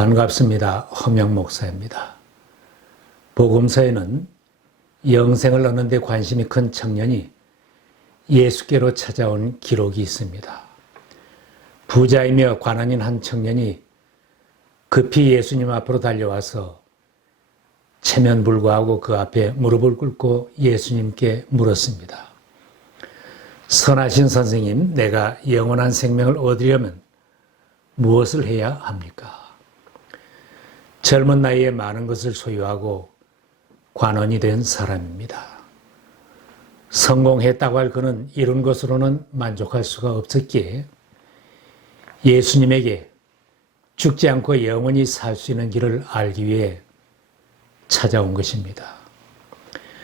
반갑습니다. 허명 목사입니다. 복음서에는 영생을 얻는 데 관심이 큰 청년이 예수께로 찾아온 기록이 있습니다. 부자이며 가난인 한 청년이 급히 예수님 앞으로 달려와서 체면불구하고 그 앞에 무릎을 꿇고 예수님께 물었습니다. 선하신 선생님, 내가 영원한 생명을 얻으려면 무엇을 해야 합니까? 젊은 나이에 많은 것을 소유하고 관원이 된 사람입니다. 성공했다고 할 그는 이룬 것으로는 만족할 수가 없었기에 예수님에게 죽지 않고 영원히 살 수 있는 길을 알기 위해 찾아온 것입니다.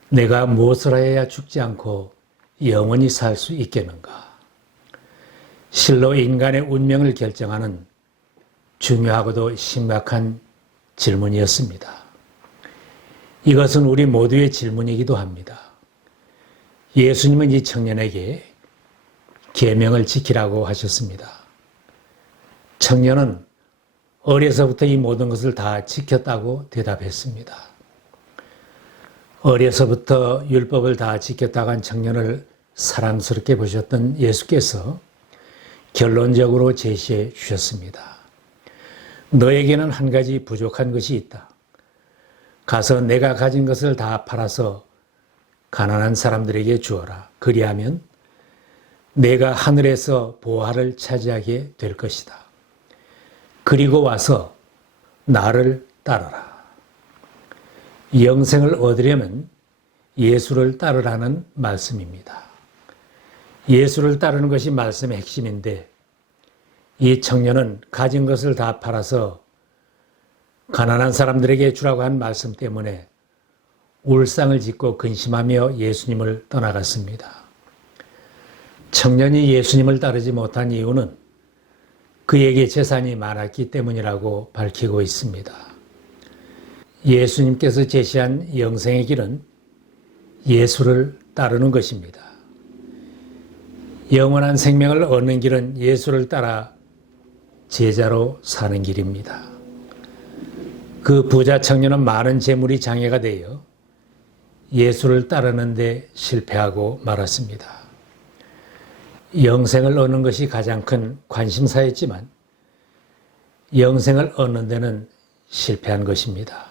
내가 무엇을 해야 죽지 않고 영원히 살 수 있겠는가? 실로 인간의 운명을 결정하는 중요하고도 심각한 질문이었습니다. 이것은 우리 모두의 질문이기도 합니다. 예수님은 이 청년에게 계명을 지키라고 하셨습니다. 청년은 어려서부터 이 모든 것을 다 지켰다고 대답했습니다. 어려서부터 율법을 다 지켰다고 한 청년을 사랑스럽게 보셨던 예수께서 결론적으로 제시해 주셨습니다. 너에게는 한 가지 부족한 것이 있다. 가서 내가 가진 것을 다 팔아서 가난한 사람들에게 주어라. 그리하면 내가 하늘에서 보화를 차지하게 될 것이다. 그리고 와서 나를 따르라. 영생을 얻으려면 예수를 따르라는 말씀입니다. 예수를 따르는 것이 말씀의 핵심인데 이 청년은 가진 것을 다 팔아서 가난한 사람들에게 주라고 한 말씀 때문에 울상을 짓고 근심하며 예수님을 떠나갔습니다. 청년이 예수님을 따르지 못한 이유는 그에게 재산이 많았기 때문이라고 밝히고 있습니다. 예수님께서 제시한 영생의 길은 예수를 따르는 것입니다. 영원한 생명을 얻는 길은 예수를 따라 제자로 사는 길입니다. 그 부자 청년은 많은 재물이 장애가 되어 예수를 따르는 데 실패하고 말았습니다. 영생을 얻는 것이 가장 큰 관심사였지만 영생을 얻는 데는 실패한 것입니다.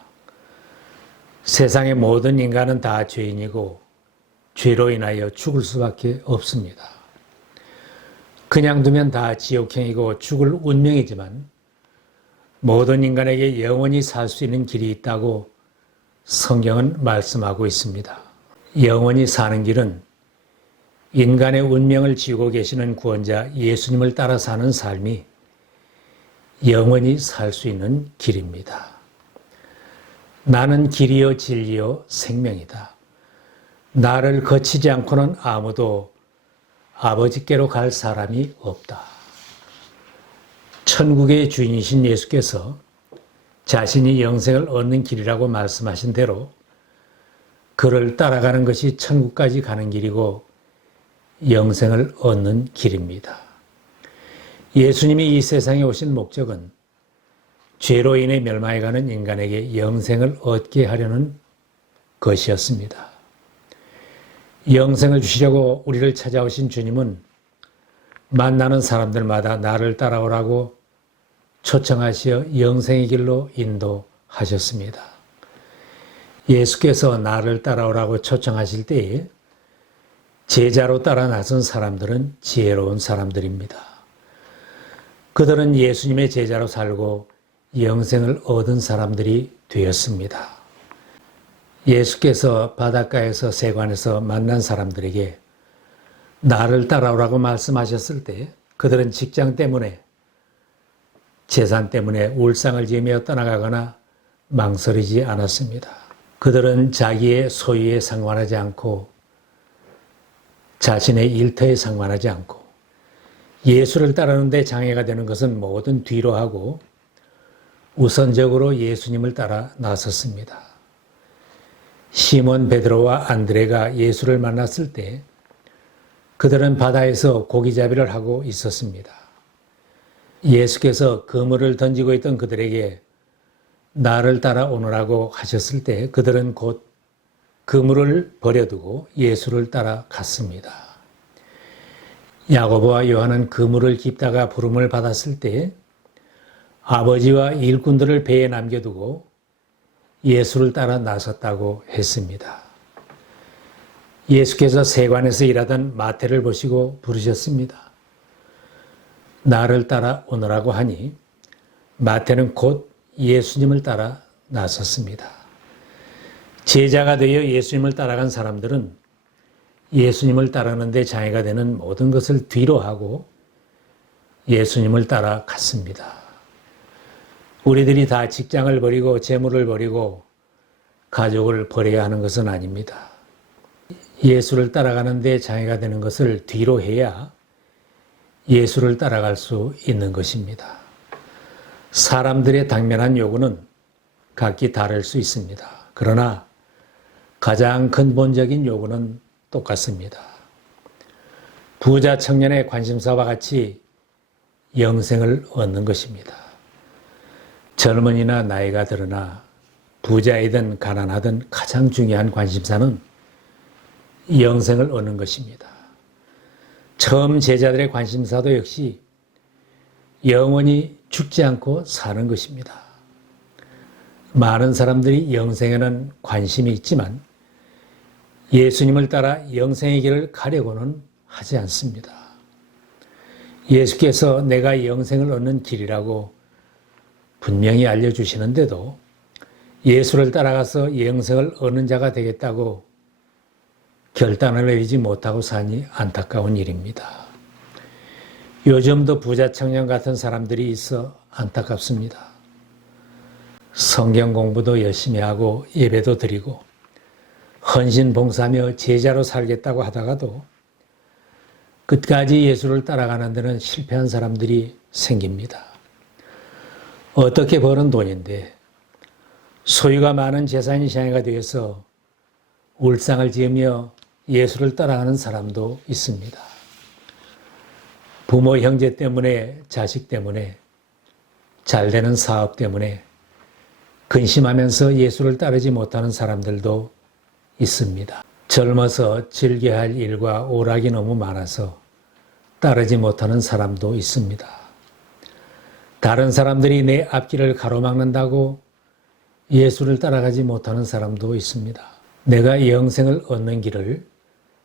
세상의 모든 인간은 다 죄인이고 죄로 인하여 죽을 수밖에 없습니다. 그냥 두면 다 지옥행이고 죽을 운명이지만 모든 인간에게 영원히 살 수 있는 길이 있다고 성경은 말씀하고 있습니다. 영원히 사는 길은 인간의 운명을 지우고 계시는 구원자 예수님을 따라 사는 삶이 영원히 살 수 있는 길입니다. 나는 길이요 진리요 생명이다. 나를 거치지 않고는 아무도 아버지께로 갈 사람이 없다. 천국의 주인이신 예수께서 자신이 영생을 얻는 길이라고 말씀하신 대로 그를 따라가는 것이 천국까지 가는 길이고 영생을 얻는 길입니다. 예수님이 이 세상에 오신 목적은 죄로 인해 멸망해가는 인간에게 영생을 얻게 하려는 것이었습니다. 영생을 주시려고 우리를 찾아오신 주님은 만나는 사람들마다 나를 따라오라고 초청하시어 영생의 길로 인도하셨습니다. 예수께서 나를 따라오라고 초청하실 때에 제자로 따라 나선 사람들은 지혜로운 사람들입니다. 그들은 예수님의 제자로 살고 영생을 얻은 사람들이 되었습니다. 예수께서 바닷가에서 세관에서 만난 사람들에게 나를 따라오라고 말씀하셨을 때 그들은 직장 때문에 재산 때문에 울상을 지으며 떠나가거나 망설이지 않았습니다. 그들은 자기의 소유에 상관하지 않고 자신의 일터에 상관하지 않고 예수를 따르는 데 장애가 되는 것은 뭐든 뒤로 하고 우선적으로 예수님을 따라 나섰습니다. 시몬 베드로와 안드레가 예수를 만났을 때 그들은 바다에서 고기잡이를 하고 있었습니다. 예수께서 그물을 던지고 있던 그들에게 나를 따라오너라고 하셨을 때 그들은 곧 그물을 버려두고 예수를 따라갔습니다. 야고보와 요한은 그물을 깁다가 부름을 받았을 때 아버지와 일꾼들을 배에 남겨두고 예수를 따라 나섰다고 했습니다. 예수께서 세관에서 일하던 마태를 보시고 부르셨습니다. 나를 따라오너라고 하니 마태는 곧 예수님을 따라 나섰습니다. 제자가 되어 예수님을 따라간 사람들은 예수님을 따르는 데 장애가 되는 모든 것을 뒤로 하고 예수님을 따라갔습니다. 우리들이 다 직장을 버리고 재물을 버리고 가족을 버려야 하는 것은 아닙니다. 예수를 따라가는 데 장애가 되는 것을 뒤로 해야 예수를 따라갈 수 있는 것입니다. 사람들의 당면한 요구는 각기 다를 수 있습니다. 그러나 가장 근본적인 요구는 똑같습니다. 부자 청년의 관심사와 같이 영생을 얻는 것입니다. 젊은이나 나이가 들으나 부자이든 가난하든 가장 중요한 관심사는 영생을 얻는 것입니다. 처음 제자들의 관심사도 역시 영원히 죽지 않고 사는 것입니다. 많은 사람들이 영생에는 관심이 있지만 예수님을 따라 영생의 길을 가려고는 하지 않습니다. 예수께서 내가 영생을 얻는 길이라고 분명히 알려주시는데도 예수를 따라가서 영생을 얻는 자가 되겠다고 결단을 내리지 못하고 사니 안타까운 일입니다. 요즘도 부자 청년 같은 사람들이 있어 안타깝습니다. 성경 공부도 열심히 하고 예배도 드리고 헌신 봉사하며 제자로 살겠다고 하다가도 끝까지 예수를 따라가는 데는 실패한 사람들이 생깁니다. 어떻게 벌은 돈인데 소유가 많은 재산이 장애가 되어서 울상을 지으며 예수를 따라가는 사람도 있습니다. 부모 형제 때문에 자식 때문에 잘되는 사업 때문에 근심하면서 예수를 따르지 못하는 사람들도 있습니다. 젊어서 즐겨야 할 일과 오락이 너무 많아서 따르지 못하는 사람도 있습니다. 다른 사람들이 내 앞길을 가로막는다고 예수를 따라가지 못하는 사람도 있습니다. 내가 영생을 얻는 길을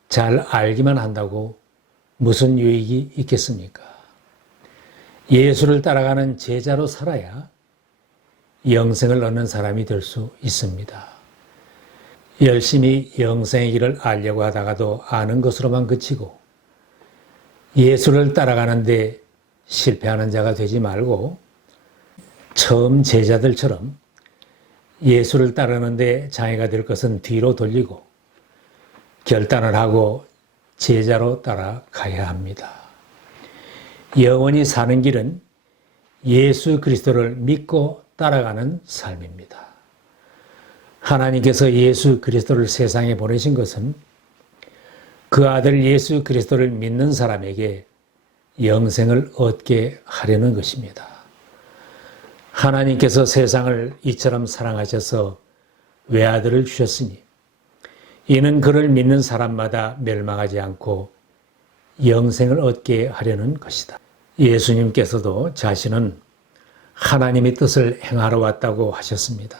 잘 알기만 한다고 무슨 유익이 있겠습니까? 예수를 따라가는 제자로 살아야 영생을 얻는 사람이 될 수 있습니다. 열심히 영생의 길을 알려고 하다가도 아는 것으로만 그치고 예수를 따라가는데 실패하는 자가 되지 말고 처음 제자들처럼 예수를 따르는데 장애가 될 것은 뒤로 돌리고 결단을 하고 제자로 따라가야 합니다. 영원히 사는 길은 예수 그리스도를 믿고 따라가는 삶입니다. 하나님께서 예수 그리스도를 세상에 보내신 것은 그 아들 예수 그리스도를 믿는 사람에게 영생을 얻게 하려는 것입니다. 하나님께서 세상을 이처럼 사랑하셔서 외아들을 주셨으니 이는 그를 믿는 사람마다 멸망하지 않고 영생을 얻게 하려는 것이다. 예수님께서도 자신은 하나님의 뜻을 행하러 왔다고 하셨습니다.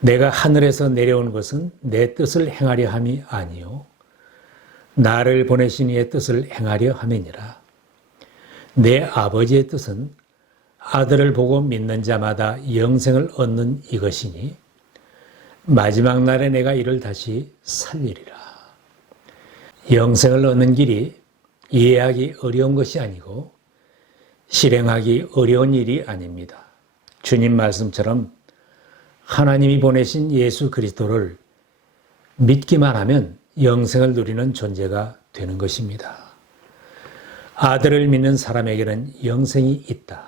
내가 하늘에서 내려온 것은 내 뜻을 행하려 함이 아니요 나를 보내신 이의 뜻을 행하려 함이니라. 내 아버지의 뜻은 아들을 보고 믿는 자마다 영생을 얻는 이것이니 마지막 날에 내가 이를 다시 살리리라. 영생을 얻는 길이 이해하기 어려운 것이 아니고 실행하기 어려운 일이 아닙니다. 주님 말씀처럼 하나님이 보내신 예수 그리스도를 믿기만 하면 영생을 누리는 존재가 되는 것입니다. 아들을 믿는 사람에게는 영생이 있다.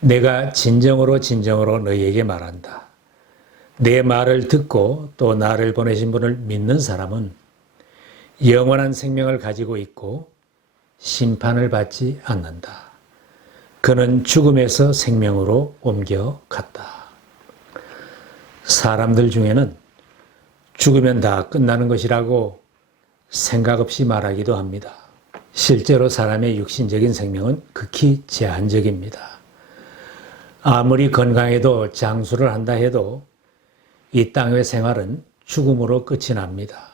내가 진정으로 너희에게 말한다. 내 말을 듣고 또 나를 보내신 분을 믿는 사람은 영원한 생명을 가지고 있고 심판을 받지 않는다. 그는 죽음에서 생명으로 옮겨갔다. 사람들 중에는 죽으면 다 끝나는 것이라고 생각 없이 말하기도 합니다. 실제로 사람의 육신적인 생명은 극히 제한적입니다. 아무리 건강해도 장수를 한다 해도 이 땅의 생활은 죽음으로 끝이 납니다.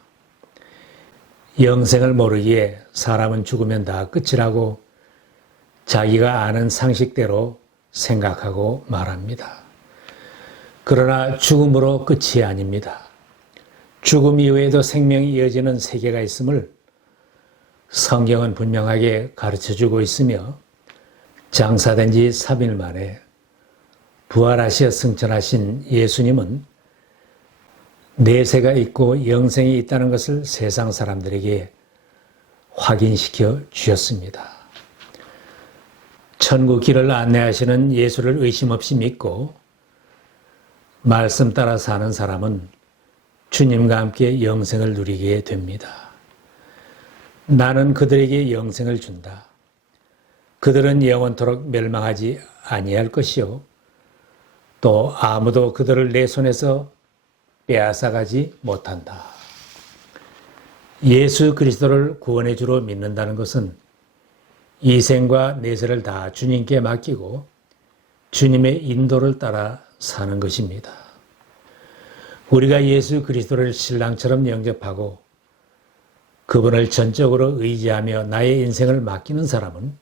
영생을 모르기에 사람은 죽으면 다 끝이라고 자기가 아는 상식대로 생각하고 말합니다. 그러나 죽음으로 끝이 아닙니다. 죽음 이후에도 생명이 이어지는 세계가 있음을 성경은 분명하게 가르쳐주고 있으며 장사된 지 3일 만에 부활하시어 승천하신 예수님은 내세가 있고 영생이 있다는 것을 세상 사람들에게 확인시켜 주셨습니다. 천국 길을 안내하시는 예수를 의심 없이 믿고 말씀 따라 사는 사람은 주님과 함께 영생을 누리게 됩니다. 나는 그들에게 영생을 준다. 그들은 영원토록 멸망하지 아니할 것이요. 또 아무도 그들을 내 손에서 빼앗아가지 못한다. 예수 그리스도를 구원의 주로 믿는다는 것은 이 생과 내세를 다 주님께 맡기고 주님의 인도를 따라 사는 것입니다. 우리가 예수 그리스도를 신랑처럼 영접하고 그분을 전적으로 의지하며 나의 인생을 맡기는 사람은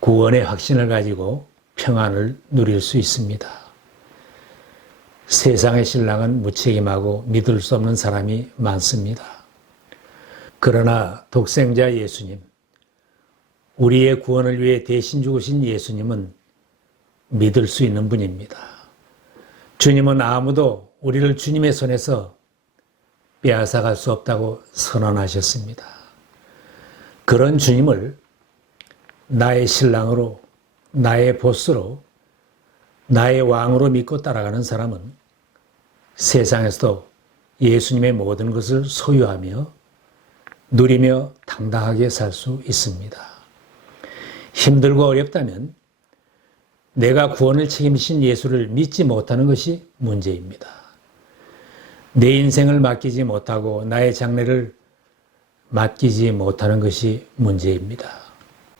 구원의 확신을 가지고 평안을 누릴 수 있습니다. 세상의 신랑은 무책임하고 믿을 수 없는 사람이 많습니다. 그러나 독생자 예수님, 우리의 구원을 위해 대신 죽으신 예수님은 믿을 수 있는 분입니다. 주님은 아무도 우리를 주님의 손에서 빼앗아갈 수 없다고 선언하셨습니다. 그런 주님을 나의 신랑으로, 나의 보스로, 나의 왕으로 믿고 따라가는 사람은 세상에서도 예수님의 모든 것을 소유하며 누리며 당당하게 살 수 있습니다. 힘들고 어렵다면 내가 구원을 책임지신 예수를 믿지 못하는 것이 문제입니다. 내 인생을 맡기지 못하고 나의 장래를 맡기지 못하는 것이 문제입니다.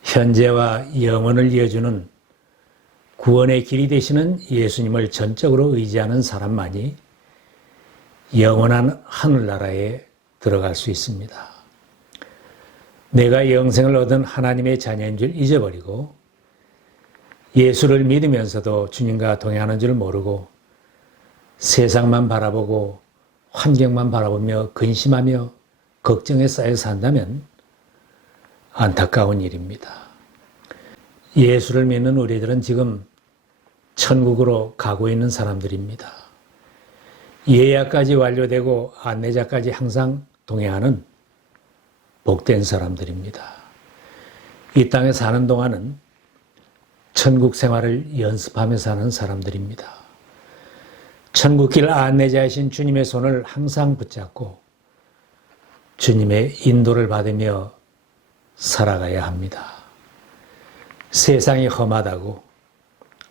현재와 영원을 이어주는 구원의 길이 되시는 예수님을 전적으로 의지하는 사람만이 영원한 하늘나라에 들어갈 수 있습니다. 내가 영생을 얻은 하나님의 자녀인 줄 잊어버리고 예수를 믿으면서도 주님과 동행하는 줄 모르고 세상만 바라보고 환경만 바라보며 근심하며 걱정에 쌓여 산다면 안타까운 일입니다. 예수를 믿는 우리들은 지금 천국으로 가고 있는 사람들입니다. 예약까지 완료되고 안내자까지 항상 동행하는 복된 사람들입니다. 이 땅에 사는 동안은 천국 생활을 연습하며 사는 사람들입니다. 천국길 안내자이신 주님의 손을 항상 붙잡고 주님의 인도를 받으며 살아가야 합니다. 세상이 험하다고,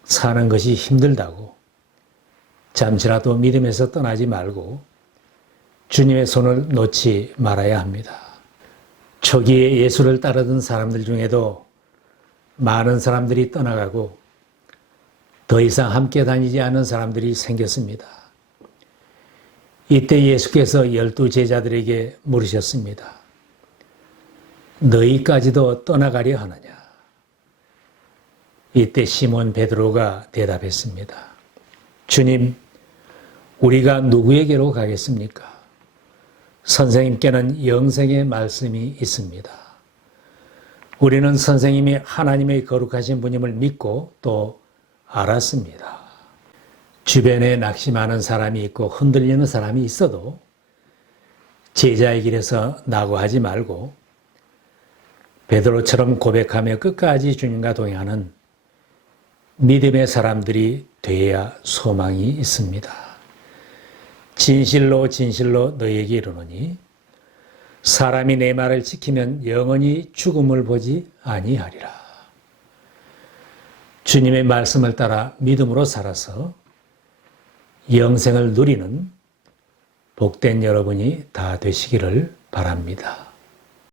사는 것이 힘들다고 잠시라도 믿음에서 떠나지 말고 주님의 손을 놓지 말아야 합니다. 초기에 예수를 따르던 사람들 중에도 많은 사람들이 떠나가고 더 이상 함께 다니지 않은 사람들이 생겼습니다. 이때 예수께서 12 제자들에게 물으셨습니다. 너희까지도 떠나가려 하느냐? 이때 시몬 베드로가 대답했습니다. 주님, 우리가 누구에게로 가겠습니까? 선생님께는 영생의 말씀이 있습니다. 우리는 선생님이 하나님의 거룩하신 분임을 믿고 또 알았습니다. 주변에 낙심하는 사람이 있고 흔들리는 사람이 있어도 제자의 길에서 낙오하지 말고 베드로처럼 고백하며 끝까지 주님과 동행하는 믿음의 사람들이 되어야 소망이 있습니다. 진실로 진실로 너희에게 이르노니 사람이 내 말을 지키면 영원히 죽음을 보지 아니하리라. 주님의 말씀을 따라 믿음으로 살아서 영생을 누리는 복된 여러분이 다 되시기를 바랍니다.